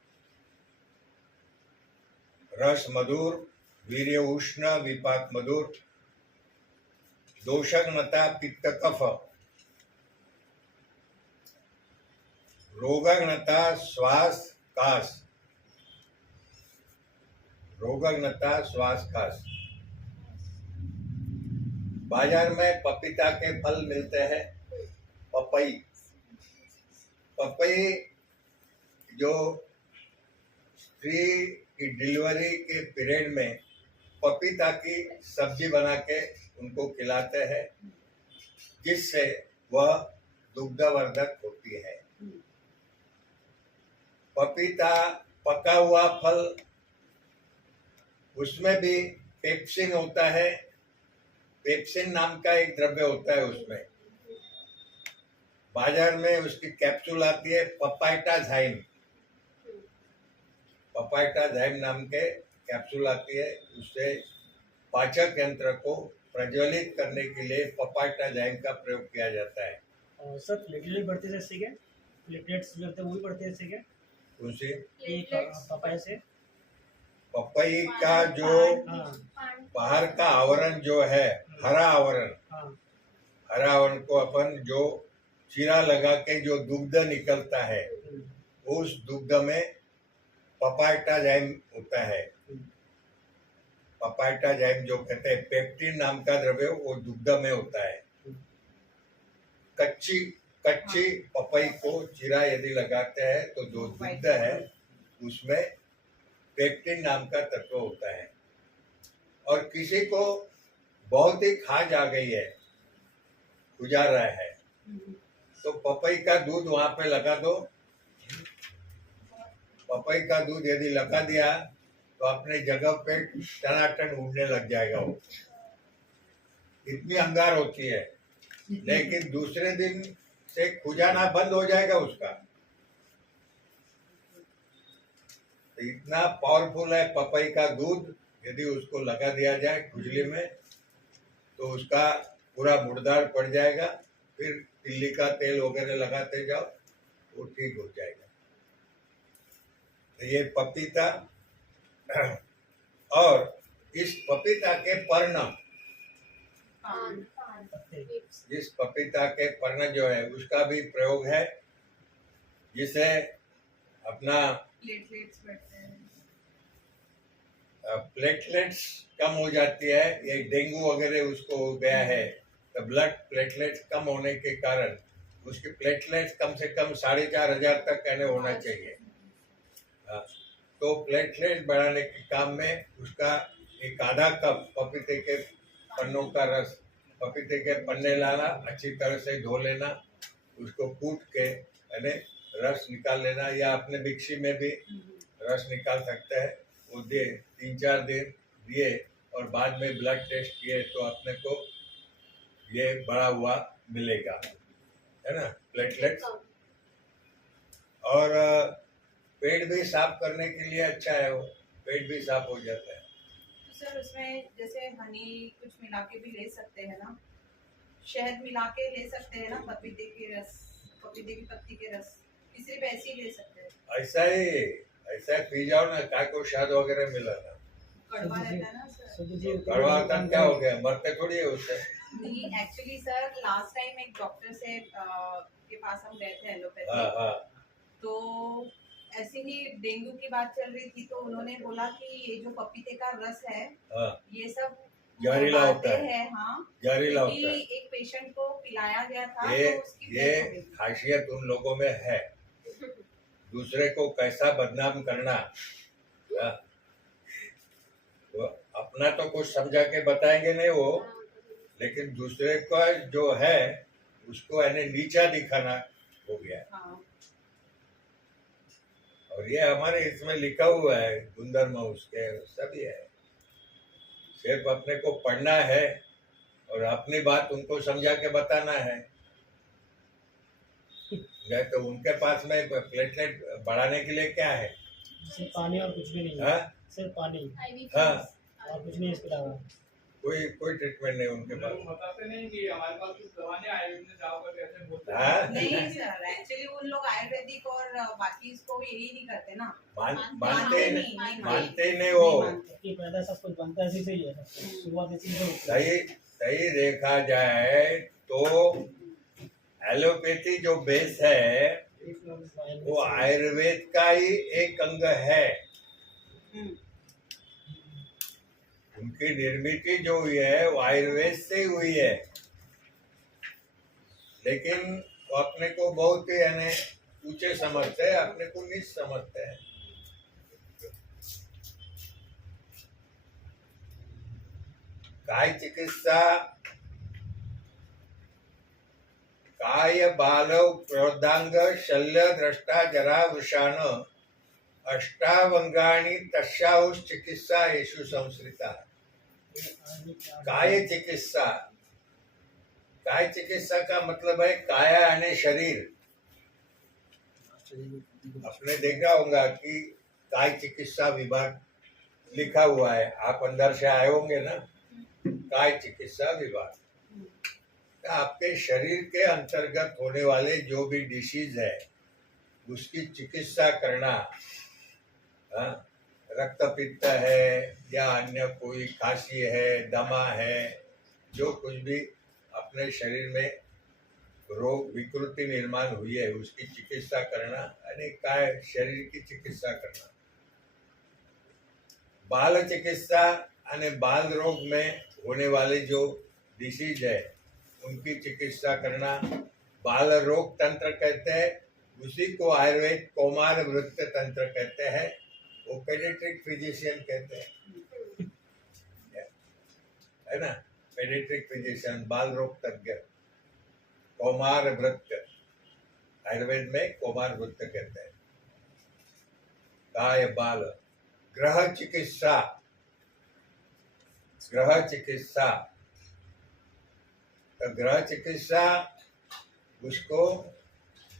रस मधुर, वीर्य उष्ण विपाक मधुर, दोषघ्नता पित्त कफ, रोगाग्नता श्वास कास, रोगाग्नता श्वास कास। बाजार में पपीता के फल मिलते हैं, पपई। पपई जो स्त्री की डिलीवरी के पीरियड में पपीता की सब्जी बना के उनको खिलाते हैं, जिससे वह दुग्धवर्धक होती है। पपीता पका हुआ फल, उसमें भी पेप्सिन होता है। पेप्सिन नाम का एक द्रव्य होता है उसमें। बाजार में उसकी कैप्सूल आती है पपाइटाज़ाइम, पपाइटाज़ाइम नाम के कैप्सूल आती है। उससे पाचक यंत्र को प्रज्वलित करने के लिए पपाइटाज़ाइम का प्रयोग किया जाता है। और सर प्लेटलेट बढ़ते हैं इससे क्या? प्लेटलेट्स जो होते हैं वो भी बढ़ते हैं इससे क्या? उनसे पपाया से पपई का जो हाँ बाहर का आवरण जो है, हरा आवरण, हाँ हरा आवरण को अपन जो चीरा लगा के जो दुग्ध निकलता है, उस दुग्ध में पपाइटाज़ाइम होता है। पपाइटाज़ाइम जो कहते हैं पेप्टिन नाम का द्रव्य, वो दुग्ध में होता है। कच्ची पपई को चीरा यदि लगाते हैं तो जो दुग्ध है उसमें पेप्टिन नाम का तत्व होता है। और किसी को बहुत ही खाज आ गई है, गुजार रहा है, तो पपई का दूध वहां पे लगा दो। पपई का दूध यदि लगा दिया तो अपने जगह पे टनाटन उड़ने लग जाएगा, वो इतनी अंगार होती है। लेकिन दूसरे दिन से खुजाना बंद हो जाएगा उसका। तो इतना पावरफुल है पपई का दूध। यदि उसको लगा दिया जाए खुजली में तो उसका पूरा मुर्दार पड़ जाएगा। फिर तिल्ली का तेल वगैरह लगाते जाओ, वो ठीक हो जाएगा। तो ये पपीता, और इस पपीता के पर्ण, इस पपीता के पर्ण जो है उसका भी प्रयोग है, जिसे अपना प्लेटलेट्स बढ़ते हैं। प्लेटलेट्स कम हो जाती है, ये डेंगू वगैरह उसको हो गया है, तो ब्लड प्लेटलेट्स कम होने के कारण उसकी प्लेटलेट्स कम से कम 4,500 तक कहने होना चाहिए। हाँ, तो प्लेटलेट बढ़ाने के काम में उसका एक आधा कप पपीते के पन्नों का रस, पपीते के पन्ने लाना, अच्छी तरह से धो लेना, उसको कूट के यानी रस निकाल लेना, या अपने मिक्सी में भी रस निकाल सकते हैं। वो दे 3-4 दिन दिए और बाद में ब्लड टेस्ट किए तो अपने को ये बढ़ा हुआ मिलेगा, है ना, प्लेटलेट्स। और पेट भी साफ करने के लिए अच्छा है, वो पेट भी साफ हो जाता है। तो सर उसमें जैसे हनी कुछ मिला के भी ले सकते हैं ना, शहद मिला के ले सकते हैं ना, पपीते के रस, पपीते की पत्ती के रस, सिर्फ ऐसे ही ले सकते हैं। ऐसा ही पी जाओ ना, काय को शहद वगैरह मिला ना, कड़वा रहता है ना सर। सुधीर जी कड़वा होता है, क्या हो गया, मरते थोड़ी है उससे। नहीं एक्चुअली सर लास्ट टाइम एक डॉक्टर से के पास हम गए थे हाँ एलोपैथी, हाँ तो ऐसे ही डेंगू की बात चल रही थी, तो उन्होंने बोला कि ये जो पपीते का रस है हाँ, ये सब जहरीला होता बातें है, हैं, हाँ, जहरीला होता क्योंकि है। एक पेशेंट को पिलाया गया था ये तो उसकी ये डेथ हो गई। खासियत उन लोगों में है, दूसरे को कैसा बदनाम करना। हाँ, तो अपना तो कुछ समझा के बताएंगे नहीं वो, लेकिन दूसरे का जो है उसको यानी नीचा दिखाना हो गया। हाँ और ये हमारे इसमें लिखा हुआ है, गुणधर्म उसके सभी है, सिर्फ अपने को पढ़ना है और अपनी बात उनको समझा के बताना है। नहीं तो उनके पास में प्लेटलेट बढ़ाने के लिए क्या है? सिर्फ पानी और कुछ भी नहीं है, हाँ? सिर्फ पानी IV हाँ। और कुछ नहीं इसके अलावा। कोई ट्रीटमेंट नहीं उनके पास। बताते नहीं कि हमारे पास कुछ दवा नहीं, आयुर्वेद में जाओ करके ऐसे बोलते हैं। हाँ? नहीं सर, एक्चुअली उन लोग आयुर्वेदिक और बाकी इसको यही नहीं करते ना, मानते नहीं, मानते ही नहीं वो। नहीं मानते। कि पैदा सब कुछ बनता है इसी से ही है, शुरुआत इसी से होती है। सही देखा जाए तो एलोपैथी जो बेस है वो आयुर्वेद का ही एक अंग है। हम्म, उनकी निर्मित जो हुई है वो आयुर्वेद से ही हुई है, लेकिन वो अपने को बहुत ही यानी ऊंचे समझते हैं, अपने को नीच समझते हैं। काय चिकित्सा काय बालव क्रोधांग शल्य द्रष्टा जरा वृषाण अष्टावंगाणी तस्याहुष चिकित्सा येषु संस्कृता। काय चिकित्सा, काय चिकित्सा का मतलब है काया यानी शरीर। आपने देखा होगा कि काय चिकित्सा विभाग लिखा हुआ है, आप अंदर से आए होंगे ना, काय चिकित्सा विभाग। तो आपके शरीर के अंतर्गत होने वाले जो भी डिसीज है उसकी चिकित्सा करना, हाँ, रक्तपित्त है या अन्य कोई खांसी है, दमा है, जो कुछ भी अपने शरीर में रोग विकृति निर्माण हुई है उसकी चिकित्सा करना, यानी काय शरीर की चिकित्सा करना। बाल चिकित्सा यानी बाल रोग में होने वाले जो डिसीज है उनकी चिकित्सा करना, बाल रोग तंत्र कहते हैं, उसी को आयुर्वेद कौमार वृत्त तंत्र कहते हैं, वो पेडियाट्रिक फिजिशियन कहते हैं, है ना, पेडियाट्रिक फिजिशियन, बाल रोग तज्ञ, कौमार वृत्त, आयुर्वेद में कौमार वृत्त कहते हैं। काय बाल ग्रह चिकित्सा, ग्रह चिकित्सा, तो ग्रह चिकित्सा उसको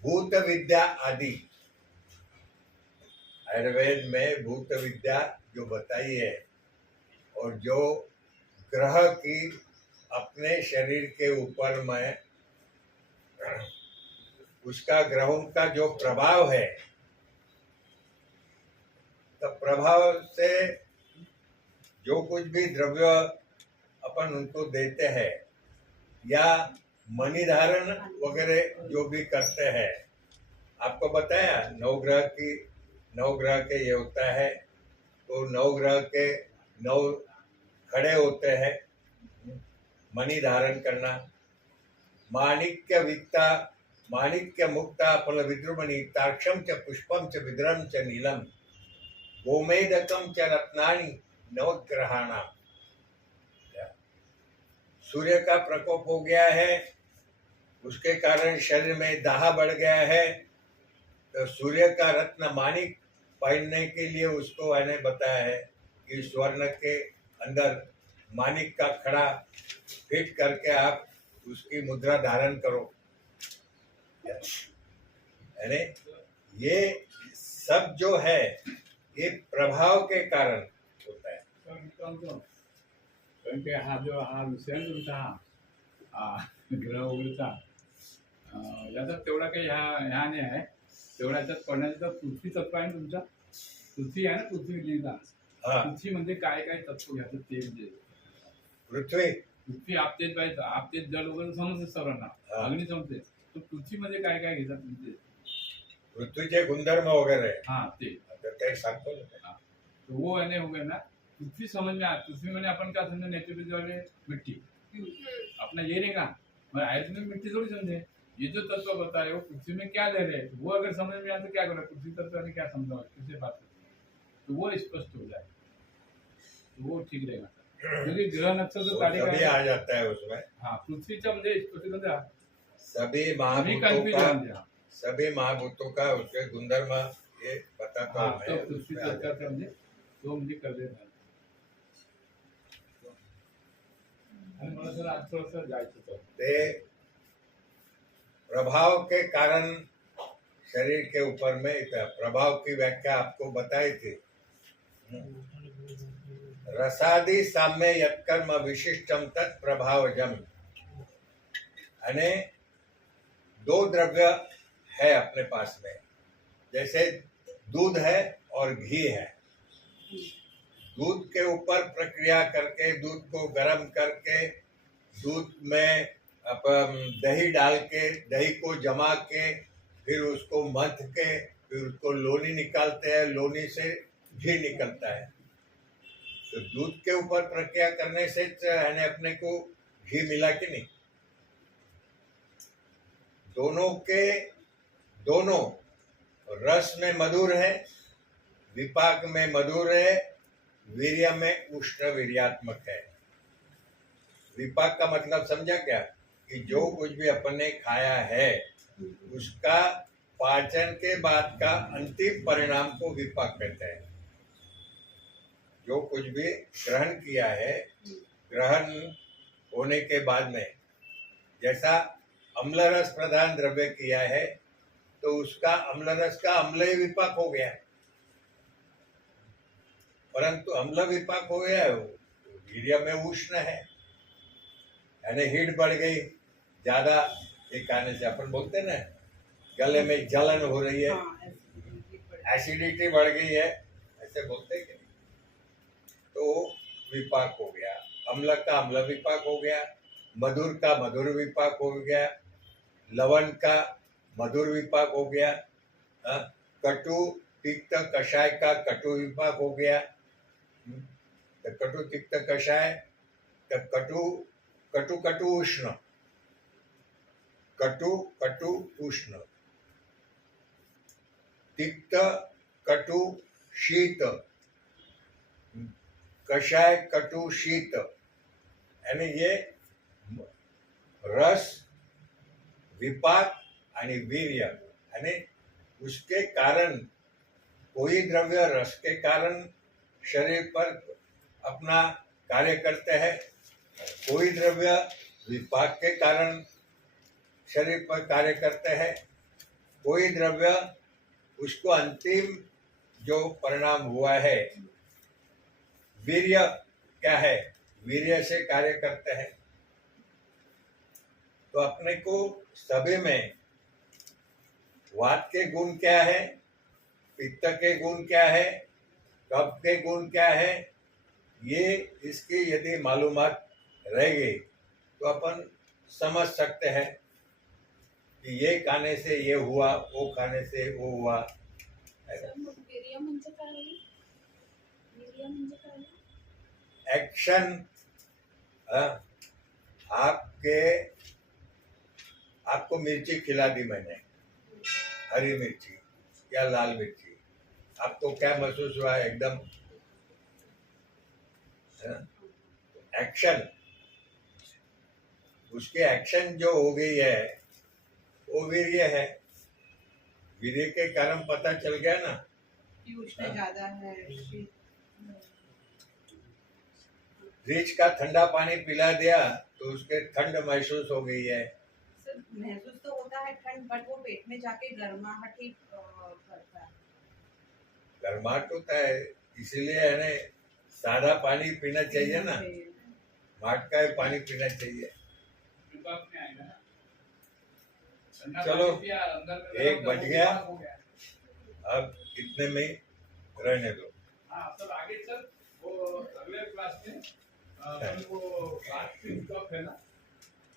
भूत विद्या आदि, आयुर्वेद में भूत विद्या जो बताई है और जो ग्रह की अपने शरीर के ऊपर में उसका ग्रहों का जो प्रभाव है, तो प्रभाव से जो कुछ भी द्रव्य अपन उनको देते हैं या मणि धारण वगैरह जो भी करते हैं, आपको बताया नवग्रह के ये होता है, तो नवग्रह के नौ खड़े होते हैं, मणि धारण करना, माणिक्य विक्ता माणिक्य मुक्ता फल विद्रुमणि ताक्षम च पुष्पम च विद्रम च नीलम गोमेदकम च रत्नानि नवग्रहाणाम। सूर्य का प्रकोप हो गया है, उसके कारण शरीर में दाह बढ़ गया है, तो सूर्य का रत्न माणिक पहनने के लिए उसको मैंने बताया है कि स्वर्ण के अंदर माणिक का खड़ा फिट करके आप उसकी मुद्रा धारण करो। यानी ये सब जो है ये प्रभाव के कारण होता है। कारण की हा जो हा विषय आहे तुमचा ग्रह वगैरेचा याचा तेवढा काही ह्या नाही आहे, तेवढा याच्यात पडण्याचा तर पृथ्वी तत्व आहे ना तुमचा, पृथ्वी आहे ना, पृथ्वी लिहिता हाँ, पृथ्वी म्हणजे काय काय तत्व घ्यायचं ते म्हणजे पृथ्वी आपतेच पाहिजे, आपतेच जल वगैरे समजते सर्वांना, हा. अग्नी समजते, तर पृथ्वीमध्ये काय काय घेतात तुमचे? पृथ्वीचे गुणधर्म वगैरे हाँ ते आता ते सांगतो ना। तो वो है हो गया ना, पृथ्वी समझ में आ, पृथ्वी मैंने अपन क्या समझे, नेचुरल वाले मिट्टी अपना ये रहेगा, मगर आयुर्वेद में मिट्टी थोड़ी समझे, ये जो तत्व बताए वो पृथ्वी में क्या ले रहे हैं, वो अगर समझ में आए तो क्या करें, पृथ्वी तत्व ने क्या समझा किससे बात करते हैं, तो वो स्पष्ट हो जाए तो वो ठीक रहेगा। क्योंकि ग्रह नक्षत्र वो तारीख सभी आ जाता है उसमें, हाँ पृथ्वीचा म्हणजे स्फटिक सभी महाभूतों का उसके गुणधर्म ये बताता हाँ हूँ तो मैं, पृथ्वी उसमें आ तत्व जाता है। म्हणजे तो म्हणजे कर देणार। आणि मला सर आज थोडंसं जायचं होतं। ते प्रभाव के कारण शरीर के ऊपर में प्रभाव की व्याख्या आपको बताई थी। रसादि साम्य यत्कर्म विशिष्टम तत्प्रभावजम। यानी दो द्रव्य है अपने पास में, जैसे दूध है और घी है। दूध के ऊपर प्रक्रिया करके दूध को गर्म करके दूध में दही डाल के दही को जमा के फिर उसको मथ के फिर उसको लोनी निकालते हैं, लोनी से घी निकलता है। तो दूध के ऊपर प्रक्रिया करने से यानी अपने को घी मिला कि नहीं। दोनों रस में मधुर है, विपाक में मधुर है, वीर्य में उष्ण वीर्यात्मक है। विपाक का मतलब समझा क्या, कि जो कुछ भी अपन ने खाया है उसका पाचन के बाद का अंतिम परिणाम को विपाक कहते हैं। जो कुछ भी ग्रहण किया है, ग्रहण होने के बाद में जैसा अम्ल रस प्रधान द्रव्य किया है तो उसका अम्ल रस का अम्ल विपाक हो गया, परंतु अम्ल विपाक हो गया है, वीर्य में उष्ण है, यानी हीट बढ़ गई ज्यादा। ये खाने से अपन बोलते हैं ना गले में जलन हो रही है, एसिडिटी बढ़ गई है, ऐसे बोलते हैं कि नहीं। तो विपाक हो गया, अम्ल का अम्ल विपाक हो गया, मधुर का मधुर विपाक हो गया, लवण का मधुर विपाक हो गया, कटु तिक्त कषाय का कटु विपाक हो गया। तो कटु तिक्त कषाय, कटु कटु कटु उष्ण, कटु कटु उष्ण, तिक्त कटु शीत, कषाय कटु शीत। यानी ये रस, विपाक आणि वीर्य, यानी उसके कारण कोई द्रव्य रस के कारण शरीर पर अपना कार्य करते हैं, कोई द्रव्य विपाक के कारण शरीर पर कार्य करते हैं, कोई द्रव्य उसको अंतिम जो परिणाम हुआ है वीर्य क्या है, वीर्य से कार्य करते हैं। तो अपने को सभी में वात के गुण क्या है, पित्त के गुण क्या है, कफ के गुण क्या है, ये इसकी यदि मालूमात रह गई तो अपन समझ सकते हैं कि ये खाने से ये हुआ, वो खाने से वो हुआ। वीर्य म्हणजे काय? वीर्य म्हणजे काय? एक्शन आपको मिर्ची खिला दी मैंने, हरी मिर्ची या लाल मिर्ची, आपको क्या महसूस हुआ? एकदम एक्शन, उसके एक्शन जो हो गई है वो वीर्य है। वीर्य के कारण पता चल गया ना कि उष्ण ज्यादा है, फ्रिज का ठंडा पानी पिला दिया तो उसके ठंड महसूस हो गई है। सर महसूस तो होता है ठंड, बट वो पेट में जाके गर्माहट ही करता है। गर्माहट होता है, इसीलिए है ना सादा पानी पीना चाहिए ना, माट का पानी पीना चाहिए। विभाग में आएगा ना। ठंडा चलो, पानी पिया, अंदर में एक गरम बच गरम गया। हो गया। अब इतने में रहने दो। हाँ सर, आगे सर वो अगले क्लास में अपन वो बात है ना